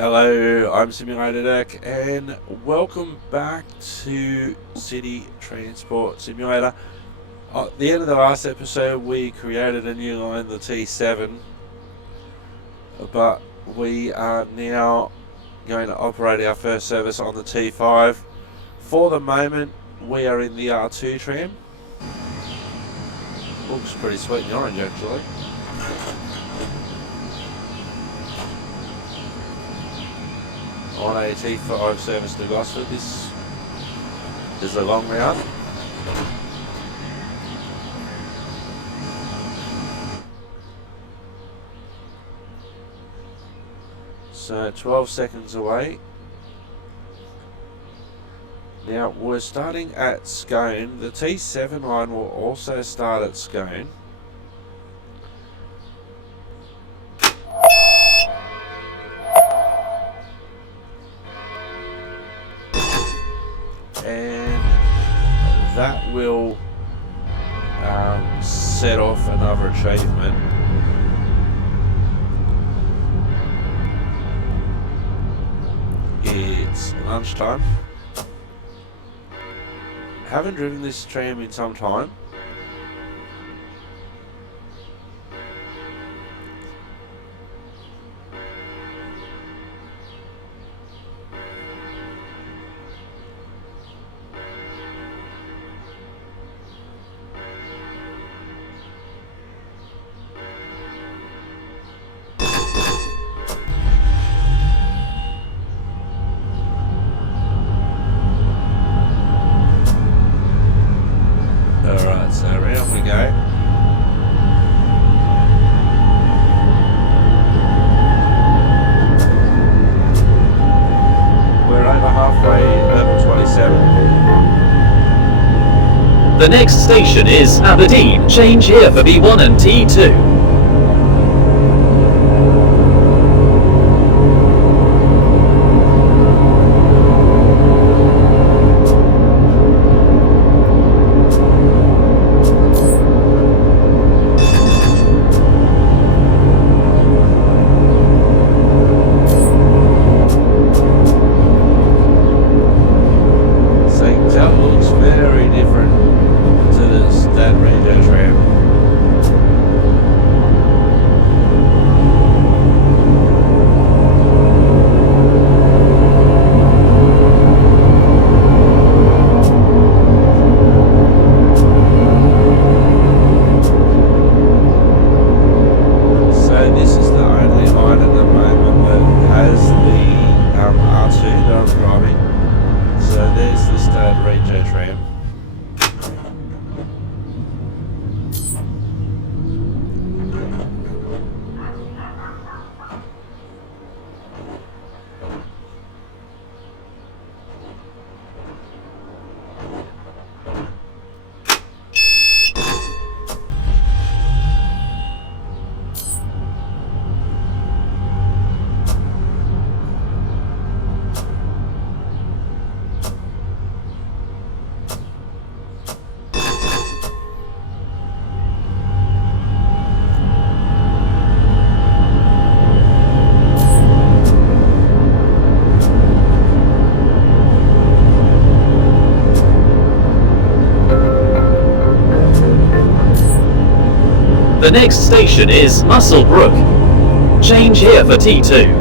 Hello, I'm Simulator Deck, and welcome back to City Transport Simulator. At the end of the last episode, we created a new line, the T7, but we are now going to operate our first service on the T5. For the moment, we are in the R2 tram. Looks pretty sweet in the orange, actually. On a T5 service to Gosford. This is a long route. So 12 seconds away. Now we're starting at Scone. The T7 line will also start at Scone. And that will set off another achievement. It's lunchtime. Haven't driven this tram in some time. Alright, so around we go. We're over halfway, level 27. The next station is Aberdeen. Change here for B1 and T2. The next station is Musselbrook. Change here for T2.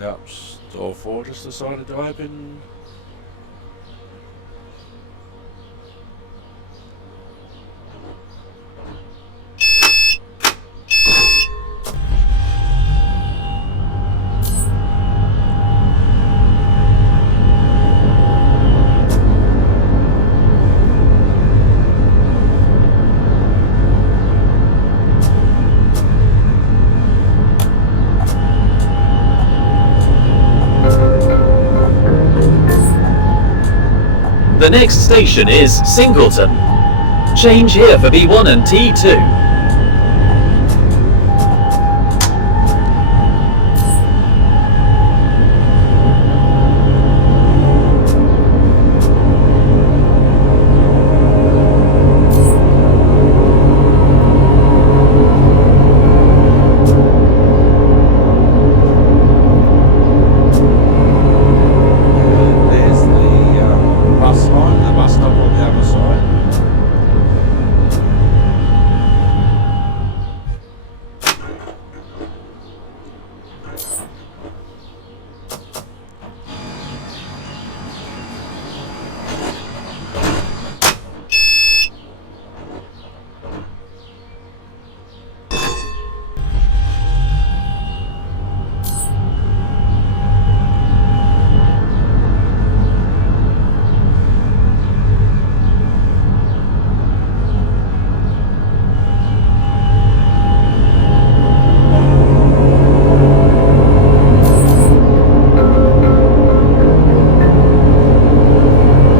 Yep, door 4 just decided to open. The next station is Singleton. Change here for B1 and T2.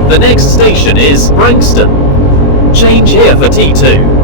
The next station is Branxton. Change here for T2.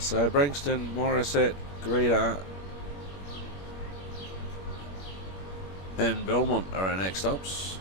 So Branxton, Morisset, Greta and Belmont are our next stops.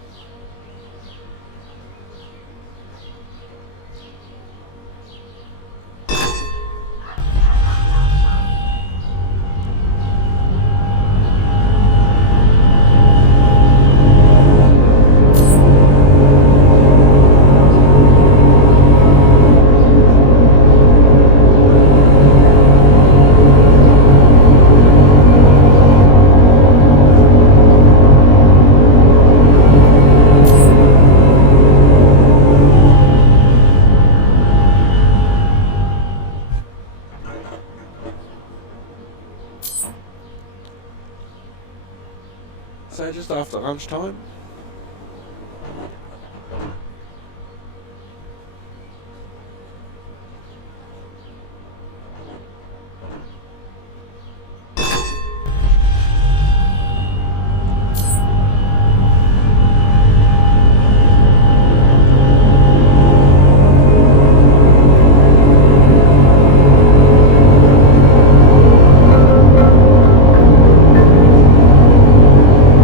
So just after lunchtime.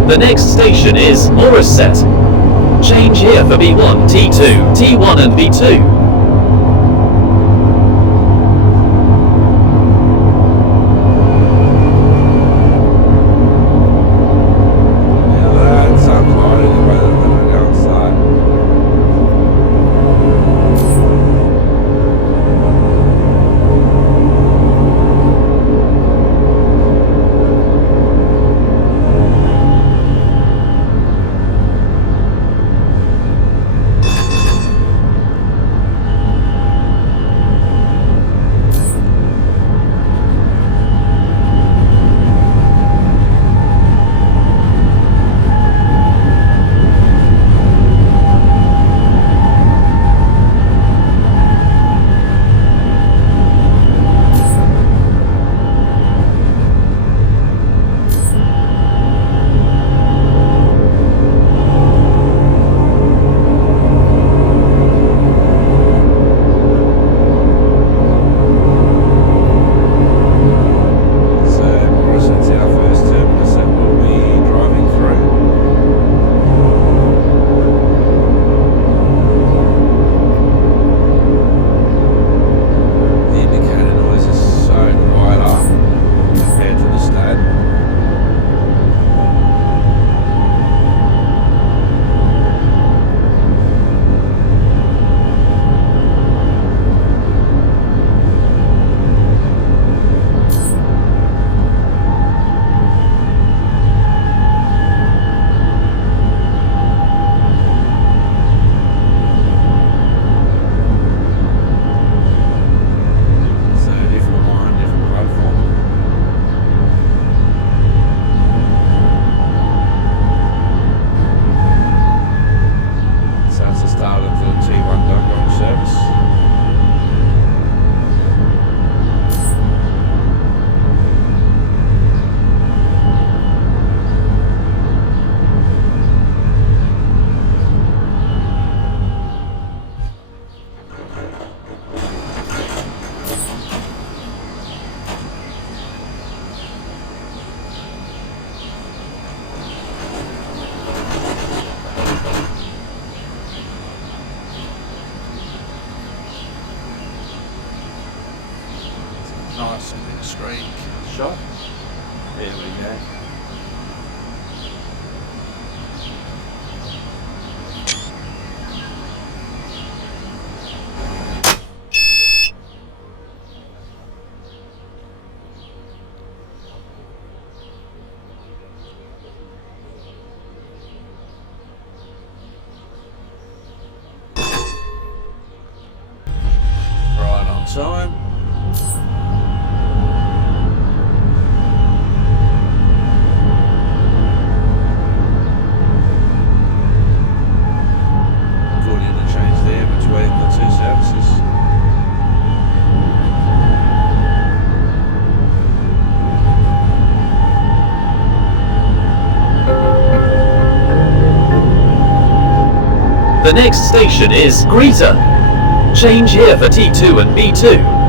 The next station is Morisset. Change here for B1, T2, T1 and B2. nice and extreme shot. There we go. Right on time. Good interchange there between the two services. The next station is Greta. Change here for T2 and B2.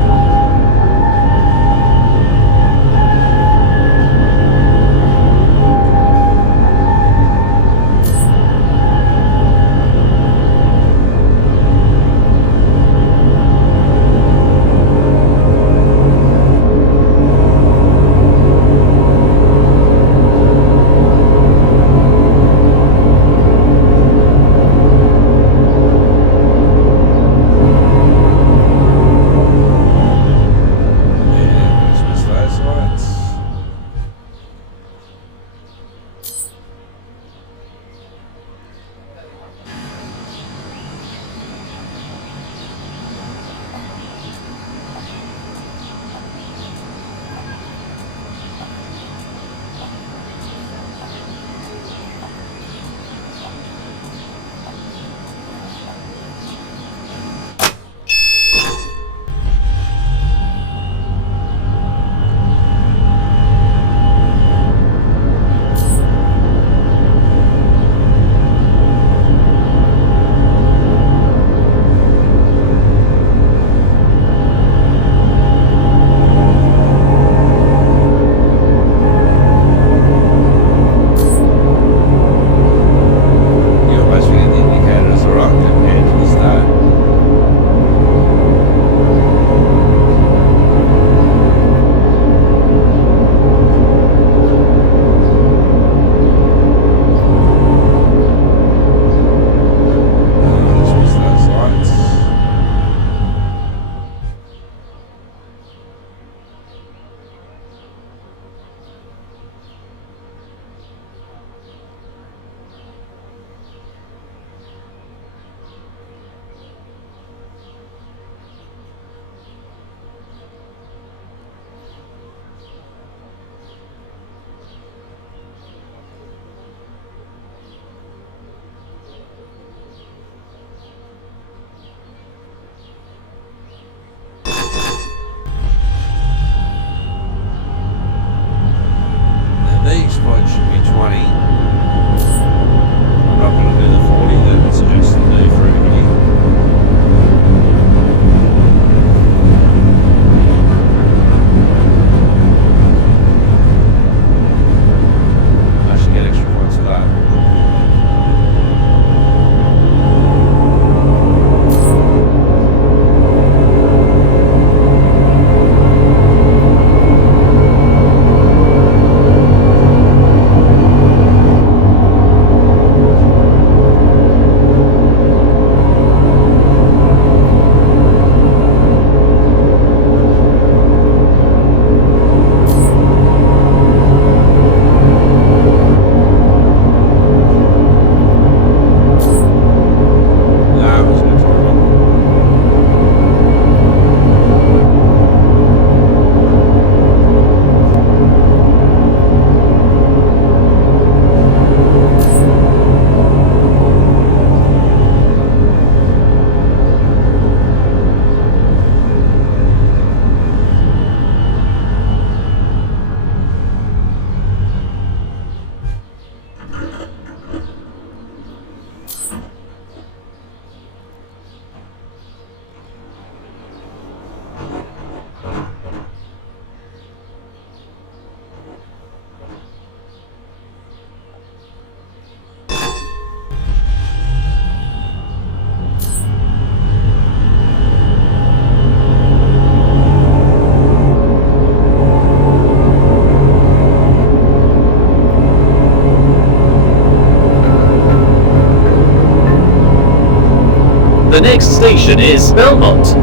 station is Belmont. So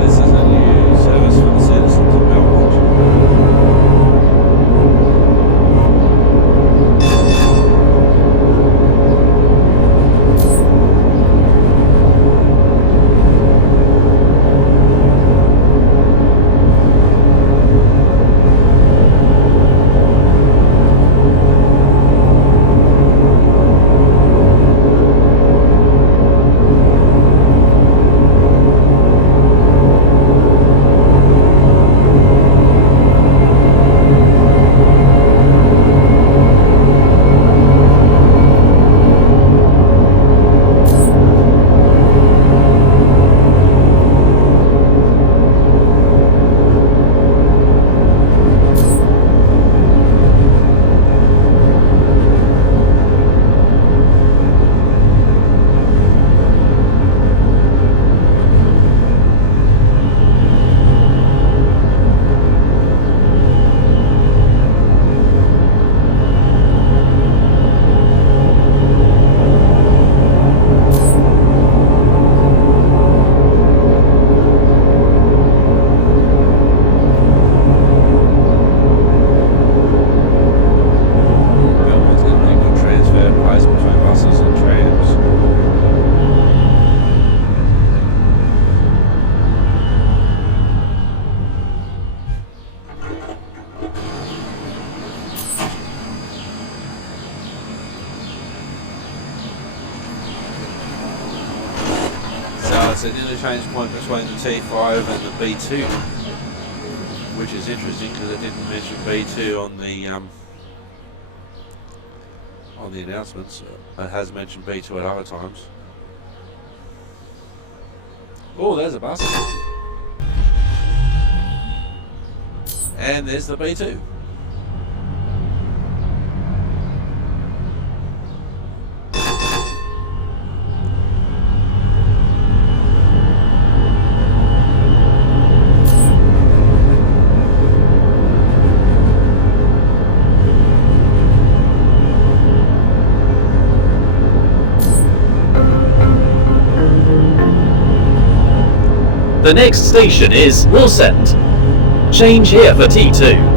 this is a new service for the citizens of Belmont. Belmont's going to make good transfer place between buses and trams. So it's an interchange point between the T5 and the B2, which is interesting because it didn't mention B2 on the announcements. It has mentioned B2 at other times. Oh, there's a bus. And there's the B2. The next station is Worcester. Change here for T2.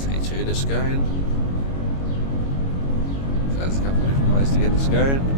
T2 to Scone. So there's a couple of different ways to get to Scone.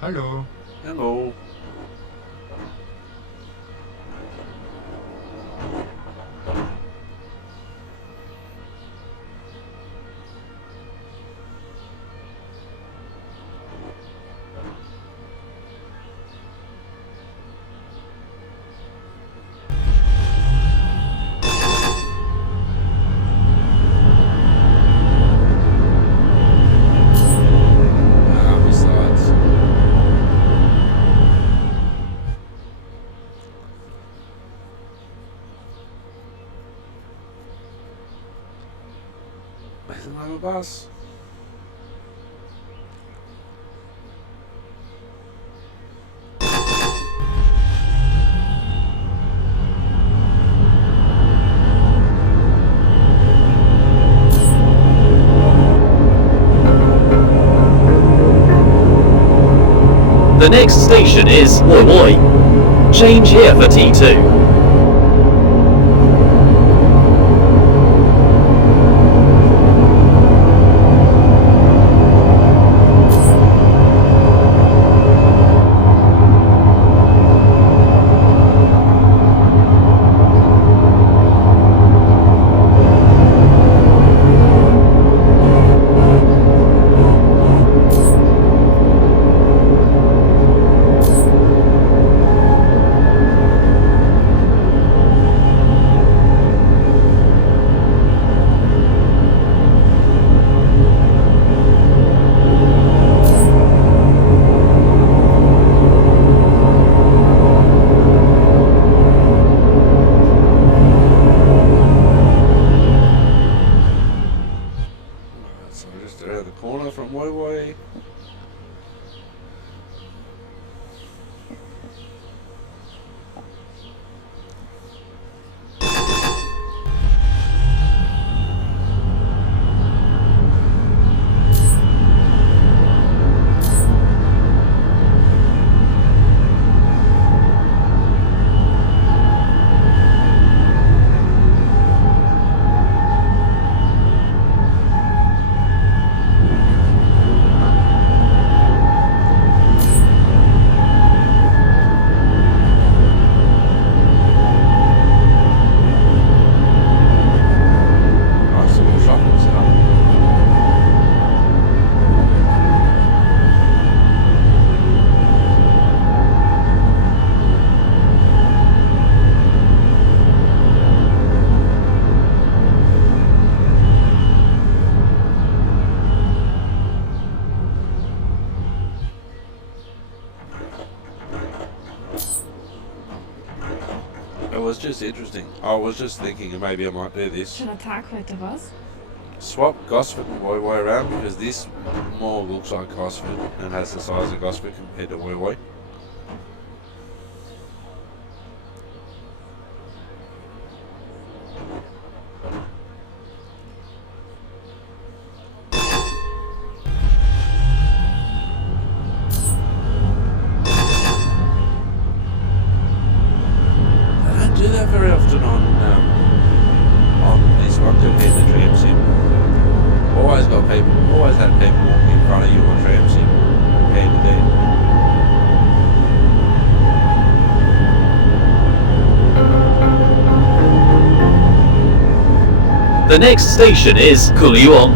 Hallo. Hello. Besides. There's another bus. The next station is Woi Woi. Change here for T2. So we're just around the corner from Woi Woi. Nice little shopping centre. It was just interesting. I was just thinking maybe I might do this. Schöner Tag heute, was? Swap Gosford and Woi Woi around because this more looks like Gosford and has the size of Gosford compared to Woi Woi. They don't do that very often on this one compared to TramSim. Always had people walking in front of you on TramSim compared to there. The next station is Kulyuong.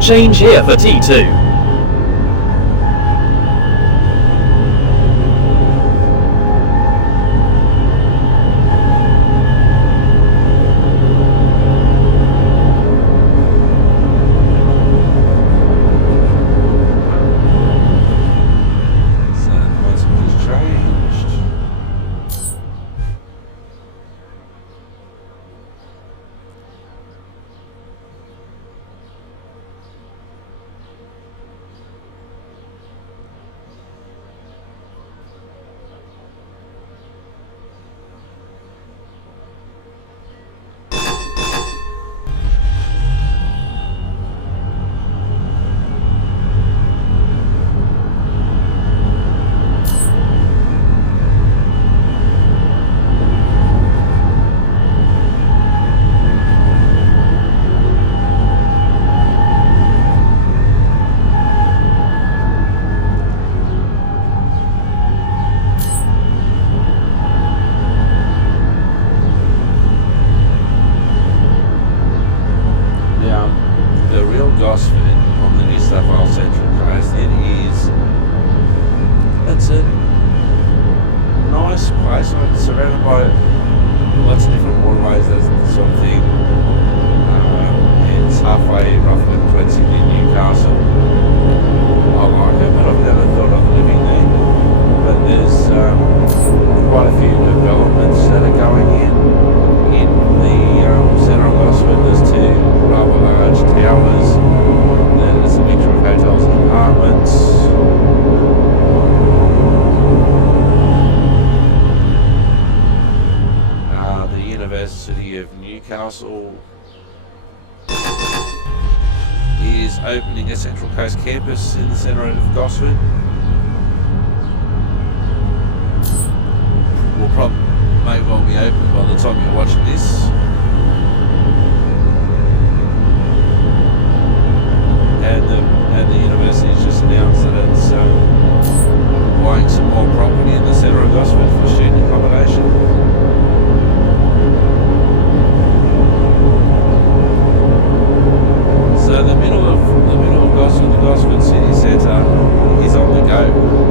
Change here for T2. So what's just changed? campus in the centre of Gosford. May well be open by the time you're watching this. And the university's just announced that it's buying some more property in the centre of Gosford for student accommodation. So the middle of Gosford, the Gosford city centre, is on the go.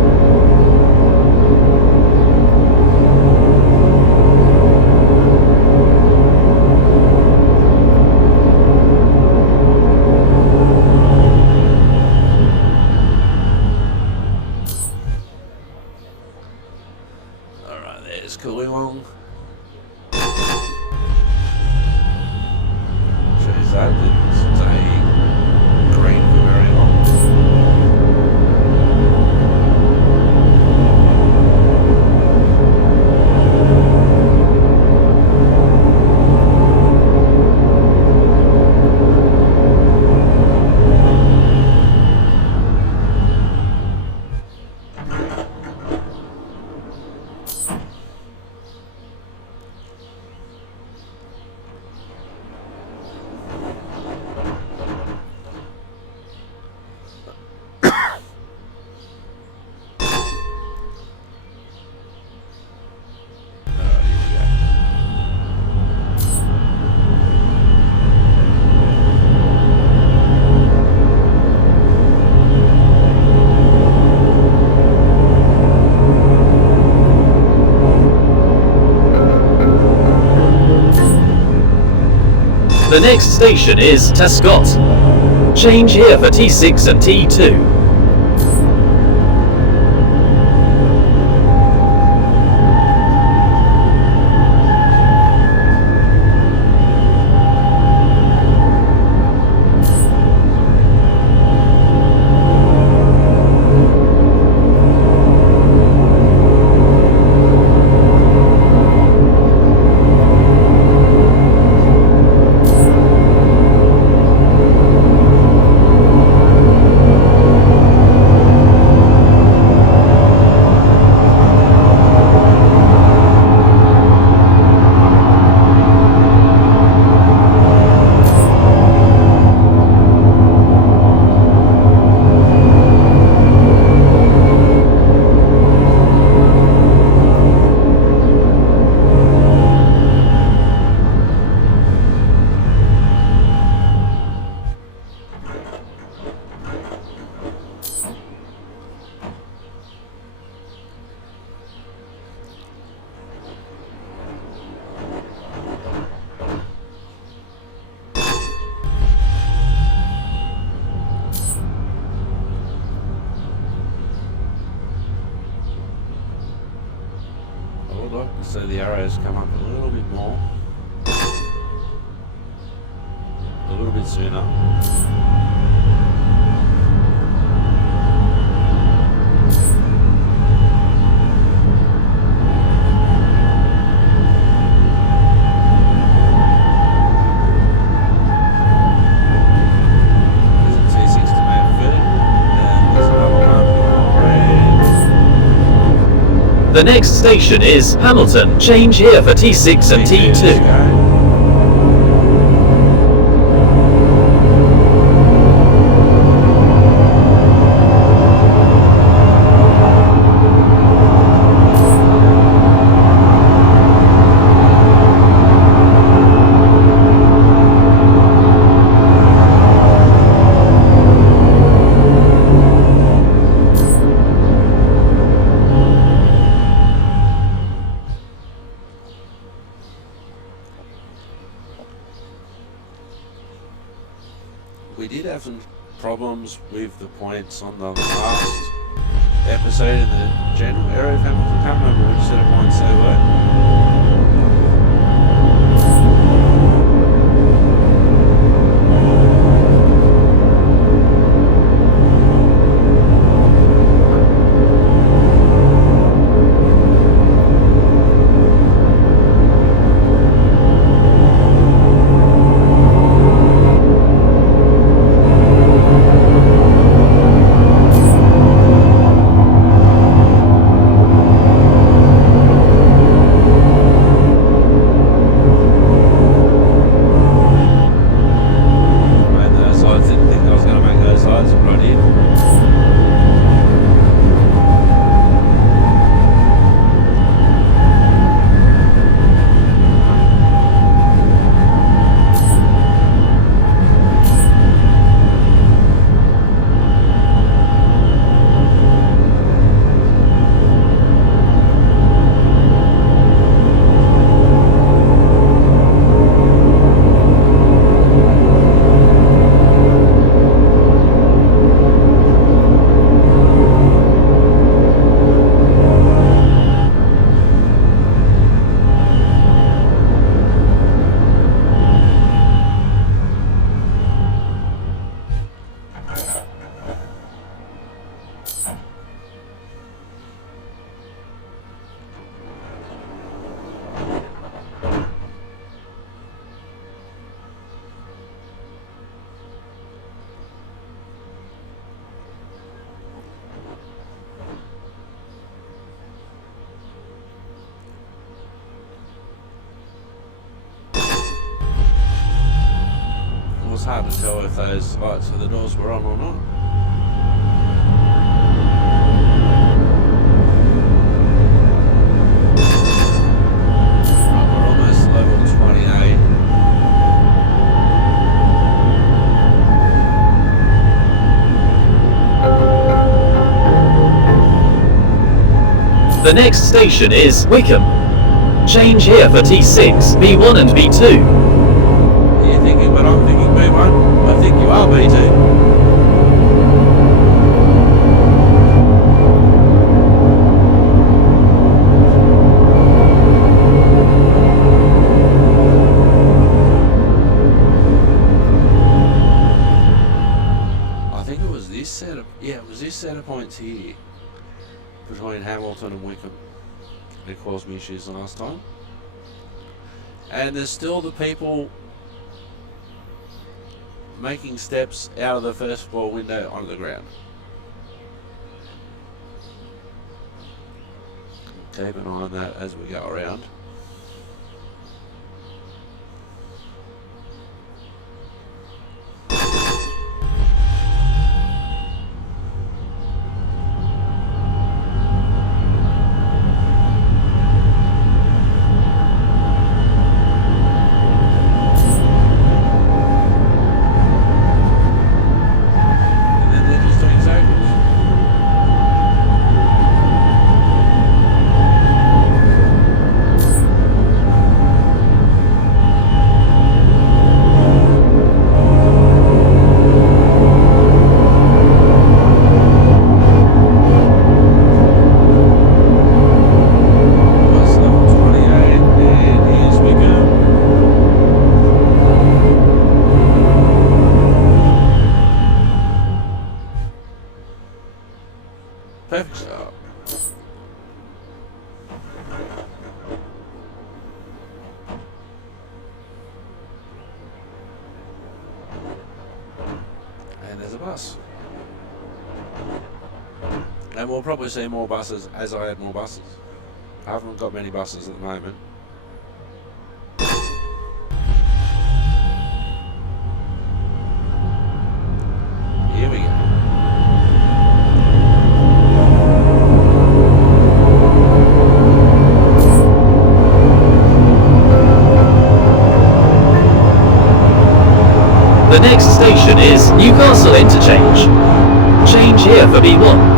The next station is Tascott. Change here for T6 and T2. So the arrows come up a little bit more, a little bit sooner. The next station is Hamilton. Change here for T6 and T2. We did have some problems with the points on the last episode in the general area of Hamilton. I can't remember which set of points they were. hard to tell if those lights for the doors were on or not. Right, we're almost level 28. The next station is Wickham. Change here for T6, B1 and B2. You're thinking what I'm thinking, B1? I think you are B2. I think it was this set of, it was this set of points here between Hamilton and Wickham that caused me issues last time. And there's still the people making steps out of the first floor window onto the ground. Keep an eye on that as we go around. Perfect start. And there's a bus. And we'll probably see more buses as I add more buses. I haven't got many buses at the moment. Here we go. The next station is Newcastle Interchange. Change here for B1.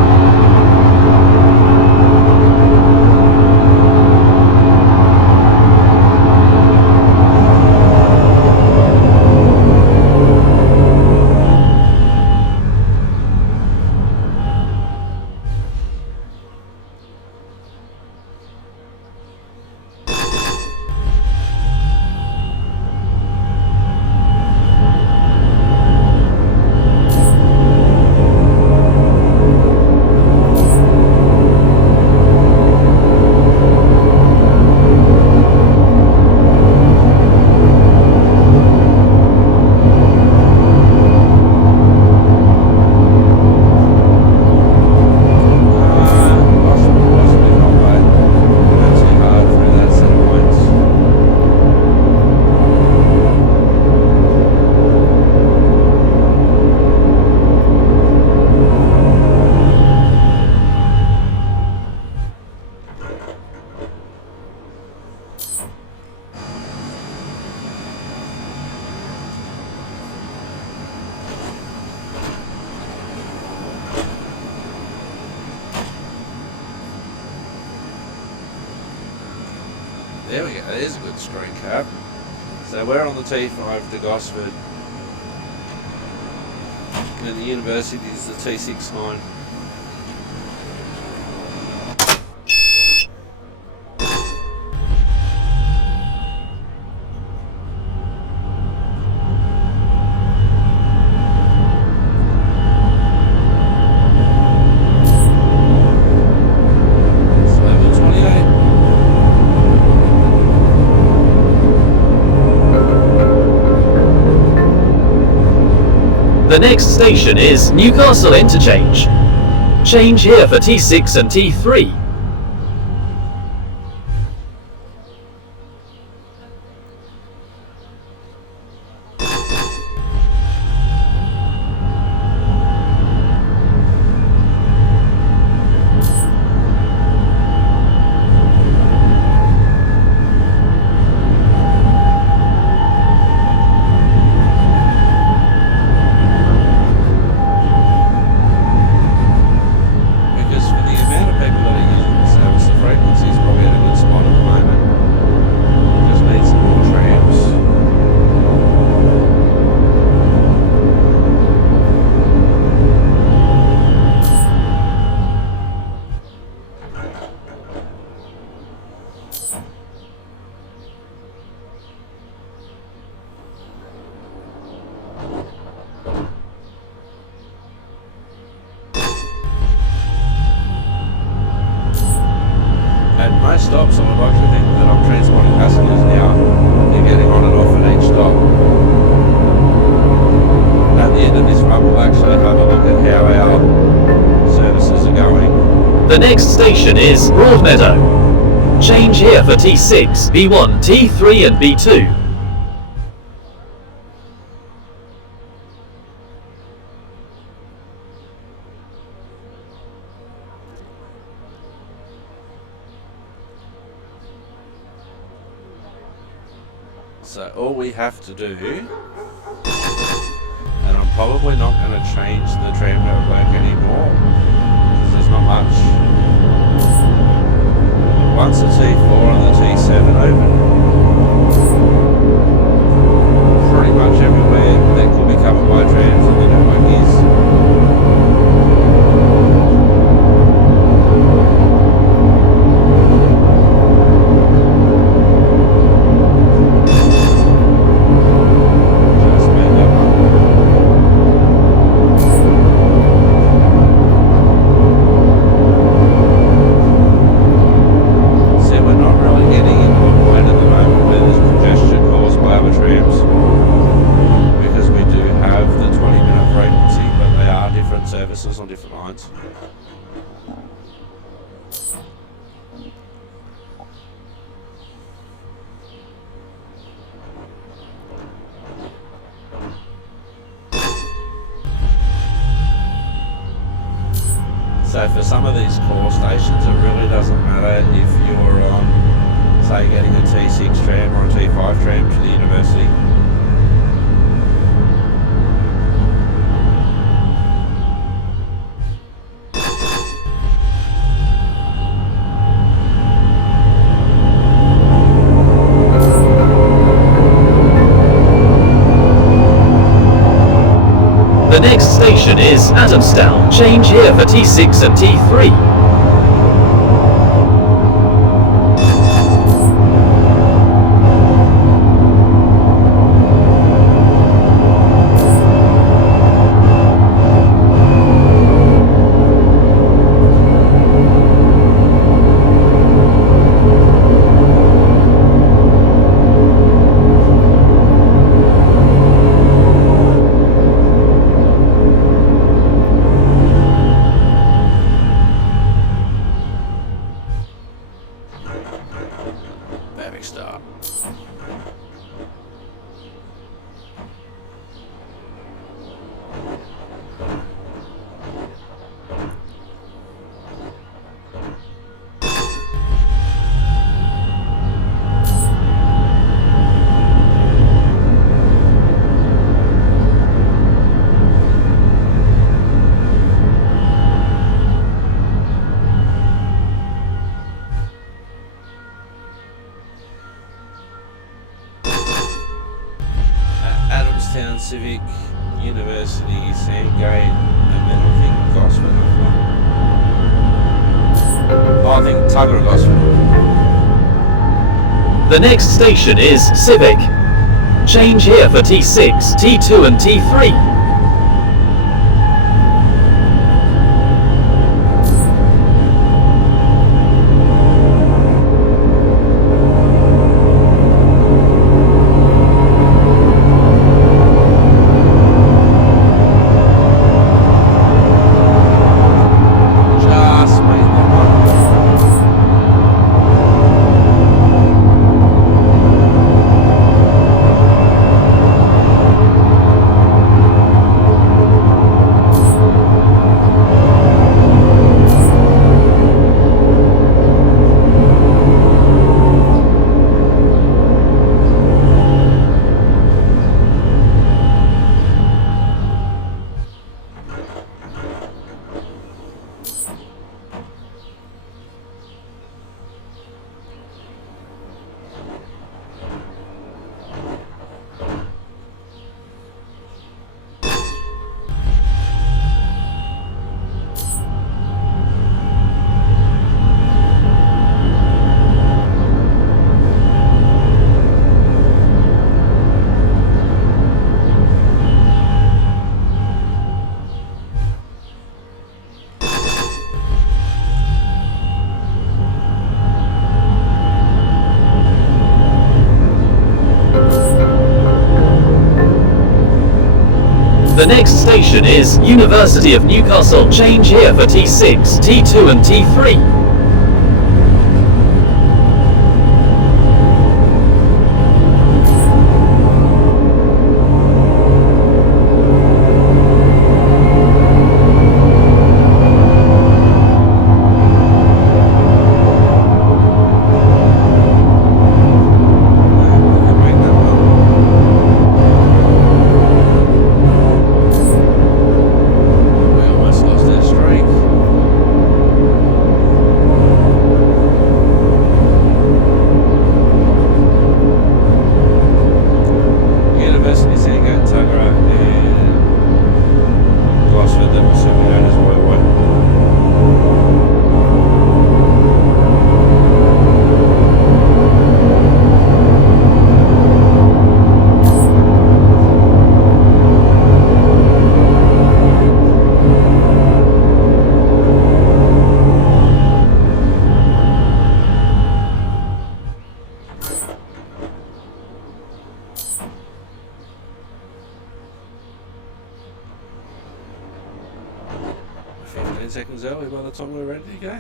There we go, there's a good screen cap. So we're on the T5 to Gosford, and the university is the T6 line. The next station is Newcastle Interchange. Change here for T6 and T3. stops, I would like to think that I'm transporting passengers now. They're getting on and off at each stop. At the end of this run, we'll actually have a look at how our services are going. The next station is Broadmeadow. Change here for T6, B1, T3 and B2. So all we have to do, and I'm probably not going to change the tram network anymore, because there's not much. Once the T4 and the T7 open, pretty much everywhere that could be covered by trams and the network is. Services on different lines. So for some of these core stations, it really doesn't matter if you're on, say, getting a T6 tram or a T5 tram to the university. The next station is Adamstown. Change here for T6 and T3. Start. Adamstown Civic, University, Sandgate, and then I think Gosford. I think Tugger Gosford. The next station is Civic. Change here for T6, T2 and T3. The next station is University of Newcastle. Change here for T6, T2 and T3. Seconds early by the time we're ready to go.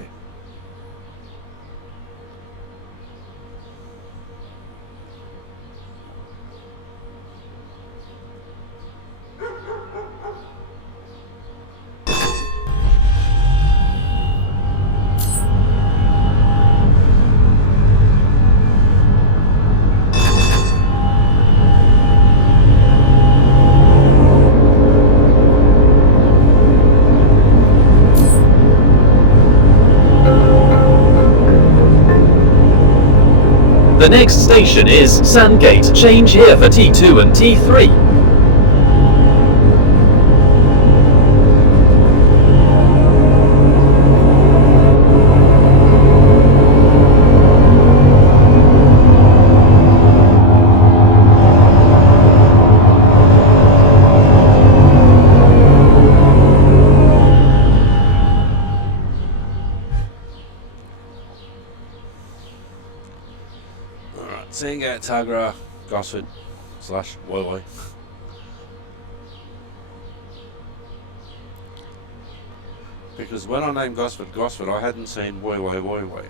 The next station is Sandgate. Change here for T2 and T3. Sandgate, Tuggerah, Gosford / Woy. Because when I named Gosford, I hadn't seen Woy.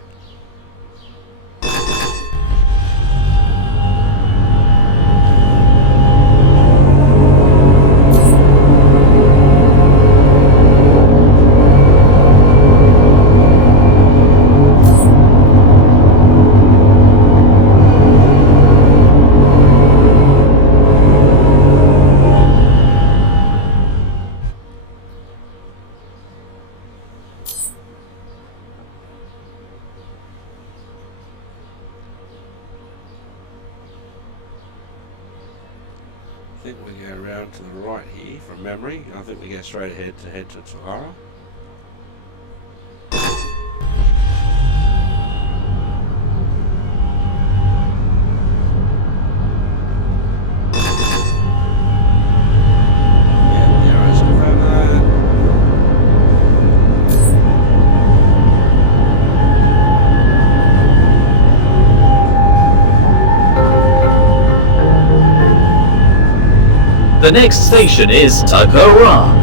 I think we go around to the right here from memory. I think we go straight ahead to head to Tara. The next station is Tuggerah.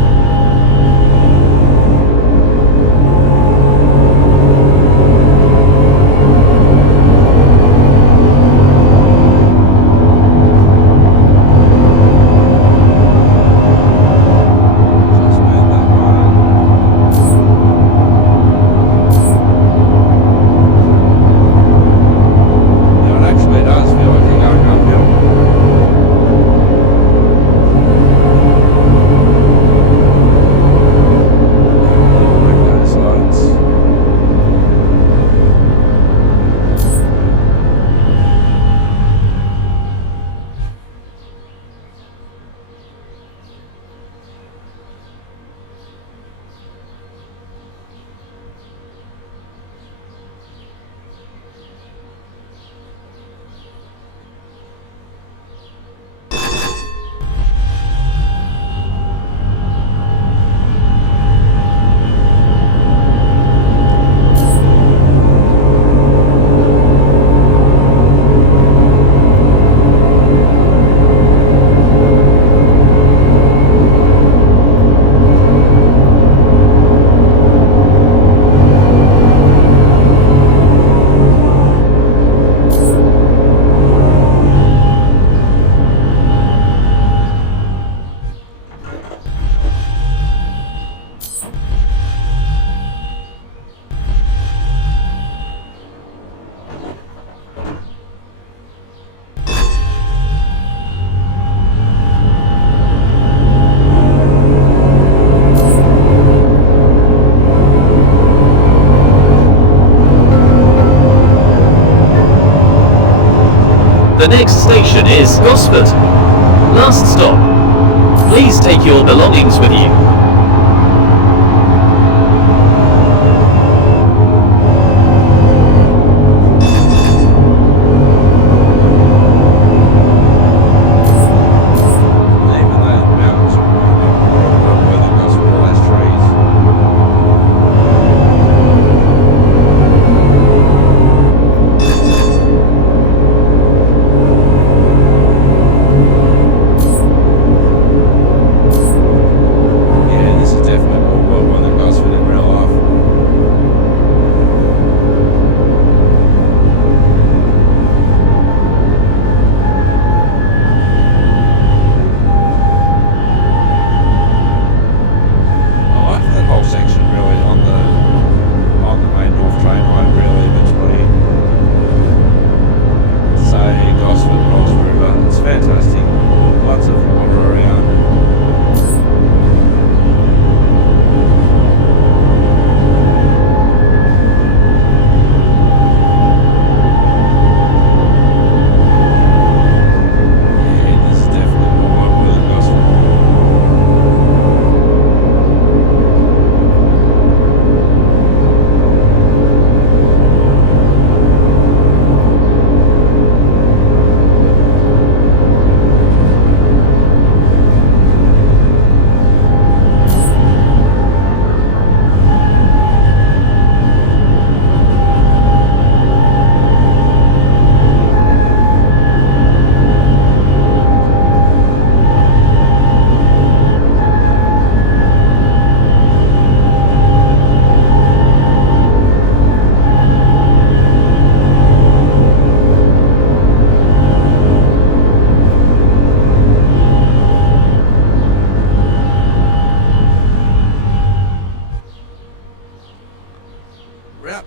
The next station is Gosford. Last stop. Please take your belongings with you.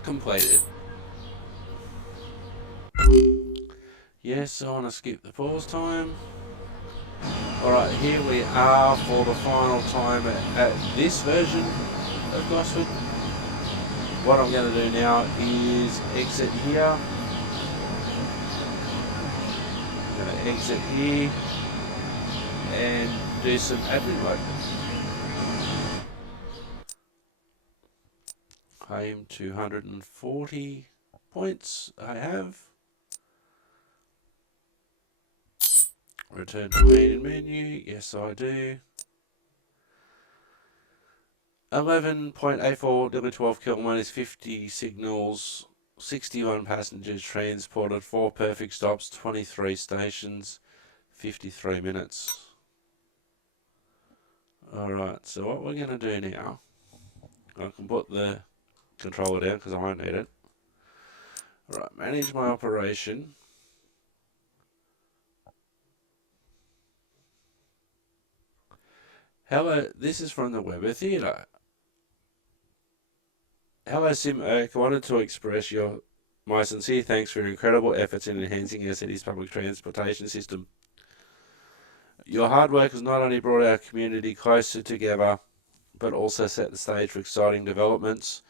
Completed. Yes, I want to skip the pause time. Alright, here we are for the final time at this version of Gosford. What I'm going to do now is exit here. I'm going to exit here and do some admin work. Claim 240 points I have. Return to main menu, yes I do. 11.84, nearly 12 kilometres, 50 signals, 61 passengers transported, 4 perfect stops, 23 stations, 53 minutes. Alright, so what we're going to do now, I can put the controller down because I won't need it. Alright, manage my operation. Hello, this is from the Weber Theatre. Hello Sim, wanted to express my sincere thanks for your incredible efforts in enhancing our city's public transportation system. Your hard work has not only brought our community closer together, but also set the stage for exciting developments.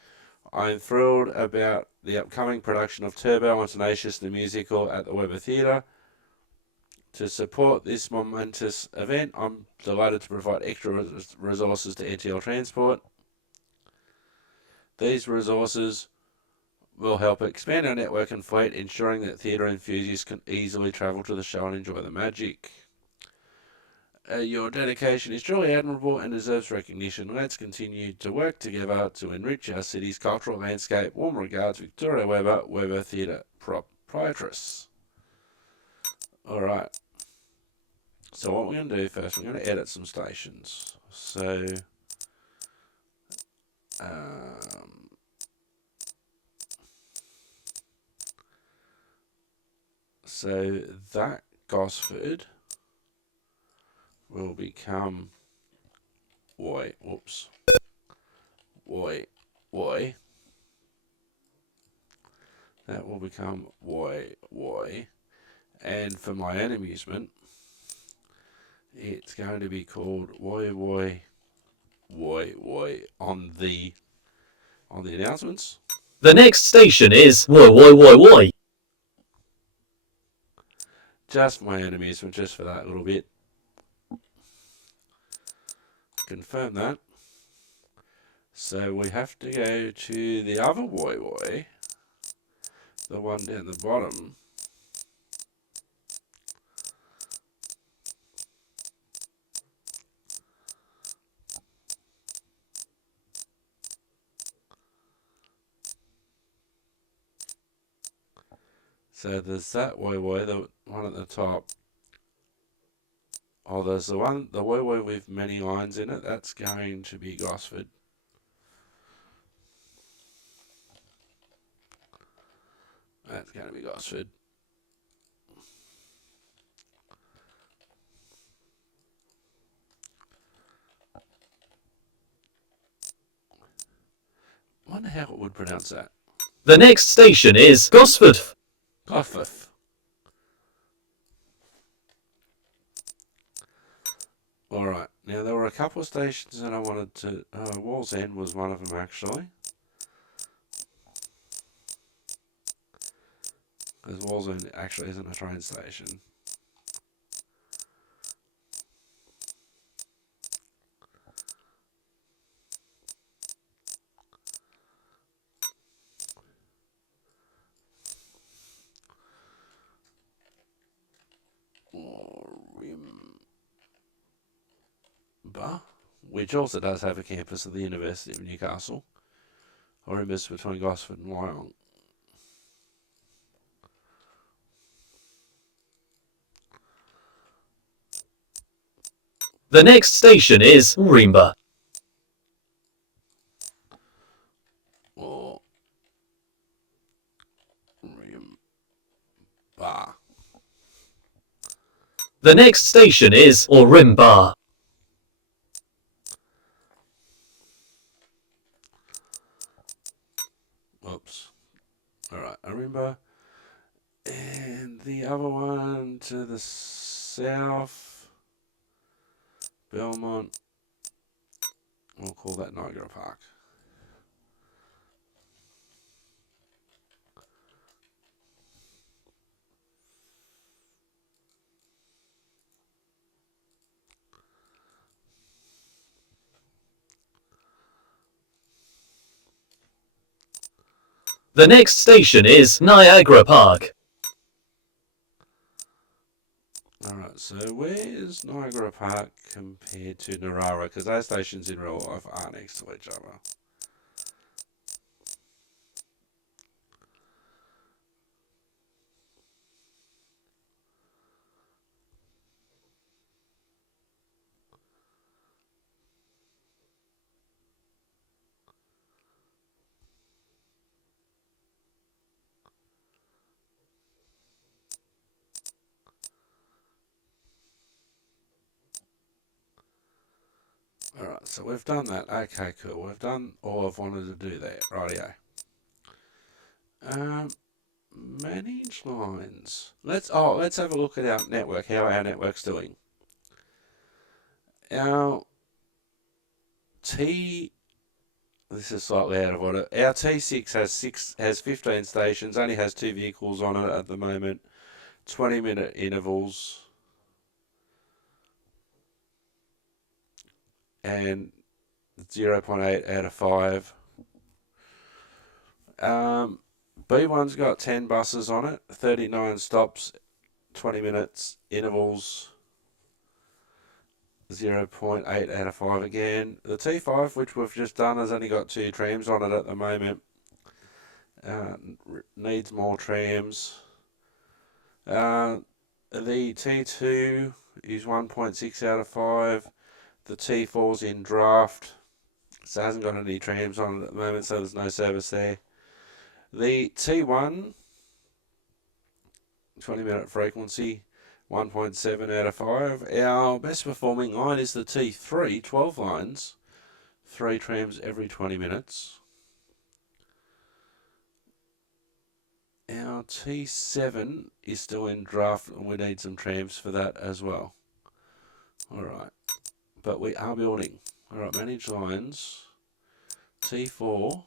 I am thrilled about the upcoming production of Turbo and Tenacious the musical at the Weber Theatre. To support this momentous event, I'm delighted to provide extra resources to NTL Transport. These resources will help expand our network and fleet, ensuring that theatre enthusiasts can easily travel to the show and enjoy the magic. Your dedication is truly admirable and deserves recognition. Let's continue to work together to enrich our city's cultural landscape. Warm regards, Victoria Weber, Weber Theatre Proprietress. Alright. So what we're going to do first, we're going to edit some stations. So, that Gosford will become Y. That will become Y. And for my own amusement, it's going to be called Y on the announcements. The next station is Y. Just my own amusement, just for that little bit. Confirm that. So we have to go to the other Woi, the one down the bottom. So there's that Woi, the one at the top. Oh, there's the Woi with many lines in it. That's going to be Gosford. That's going to be Gosford. I wonder how it would pronounce that. The next station is Gosford. Gosford. Alright, now there were a couple of stations that I wanted to... Wall's End was one of them actually. Because Wall's End actually isn't a train station. Which also does have a campus at the University of Newcastle. Orimbus between Gosford and Wyong. The next station is Rimba. Or Rimba. The next station is Orimba. Oops. Alright, Orimba. And the other one to the south, Belmont. We'll call that Niagara Park. The next station is Niagara Park. Alright, so where's Niagara Park compared to Narara? Because those stations in real life are next to each other. Alright, so we've done that. Okay, cool. We've done all I've wanted to do there. Rightio. Manage lines. Let's have a look at our network, how our network's doing. Our this is slightly out of order. Our T6 has 15 stations, only has 2 vehicles on it at the moment, 20-minute intervals, and 0.8 out of 5. B1's got 10 buses on it, 39 stops, 20 minutes intervals, 0.8 out of 5 again. The T5, which we've just done, has only got 2 trams on it at the moment. Needs more trams. The T2 is 1.6 out of 5. The T4's in draft, so it hasn't got any trams on it at the moment, so there's no service there. The T1, 20-minute frequency, 1.7 out of 5. Our best performing line is the T3, 12 lines, 3 trams every 20 minutes. Our T7 is still in draft and we need some trams for that as well. Alright, but we are building. Alright, manage lines. T4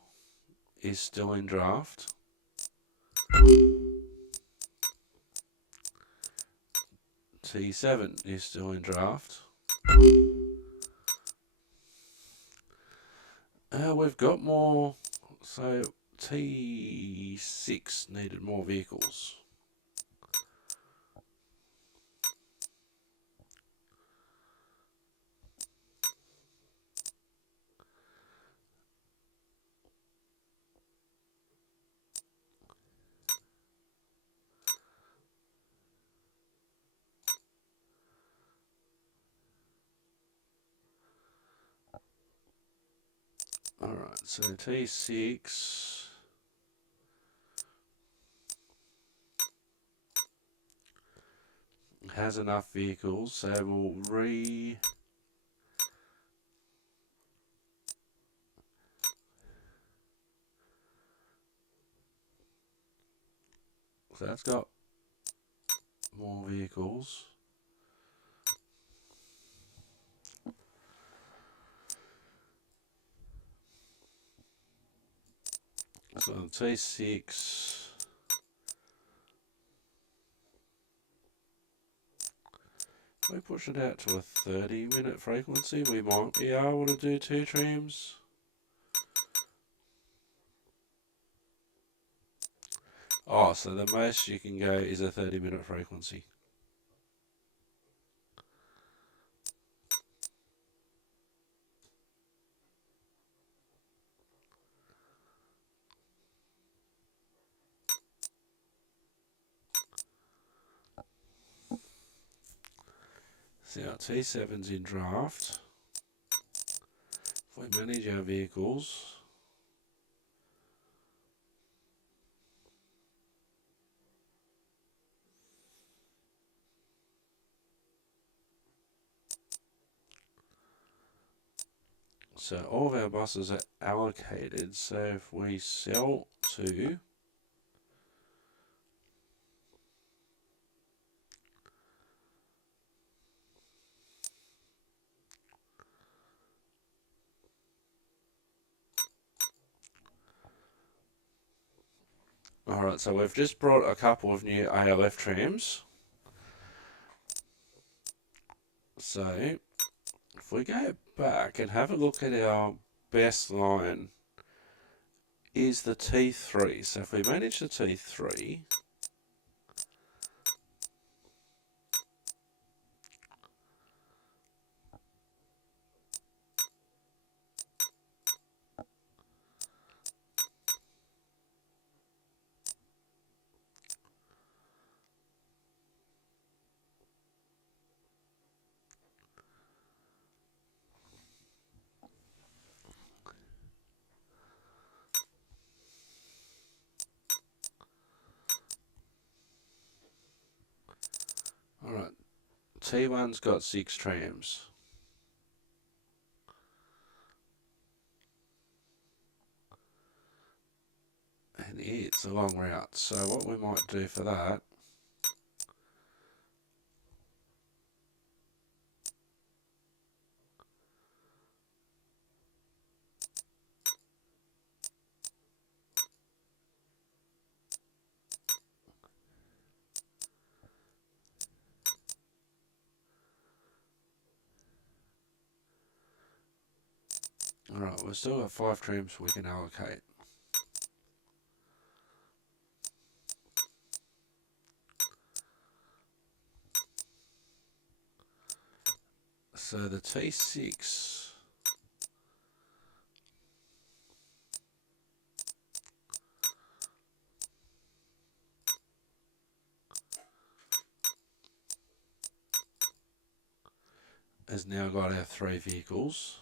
is still in draft. T7 is still in draft. We've got more, so T6 needed more vehicles. Alright, so T6 has enough vehicles, so we'll so that's got more vehicles. So T6, if we push it out to a 30-minute frequency, we might be able to do 2 trams. Oh, so the most you can go is a 30-minute frequency. So our T7's in draft. If we manage our vehicles, so all of our buses are allocated, so if we sell to alright, so we've just brought a couple of new ALF trams. So if we go back and have a look at our best line is the T3. So if we manage the T3, alright, T1's got 6 trams. And it's a long route, so what we might do for that alright, we've still got 5 trams we can allocate. So the T6 has now got our 3 vehicles.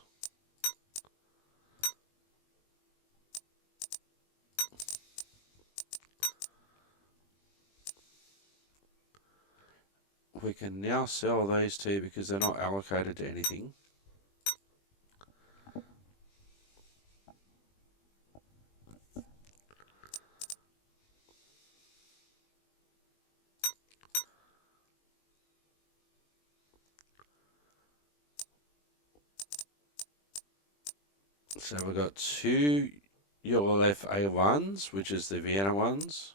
We can now sell those 2 because they're not allocated to anything. So we've got 2 ULF A1s, which is the Vienna ones.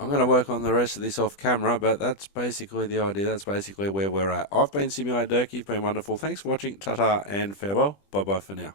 I'm going to work on the rest of this off camera, but that's basically the idea. That's basically where we're at. I've been Simulator Dirk. You've been wonderful. Thanks for watching. Ta-ta and farewell. Bye-bye for now.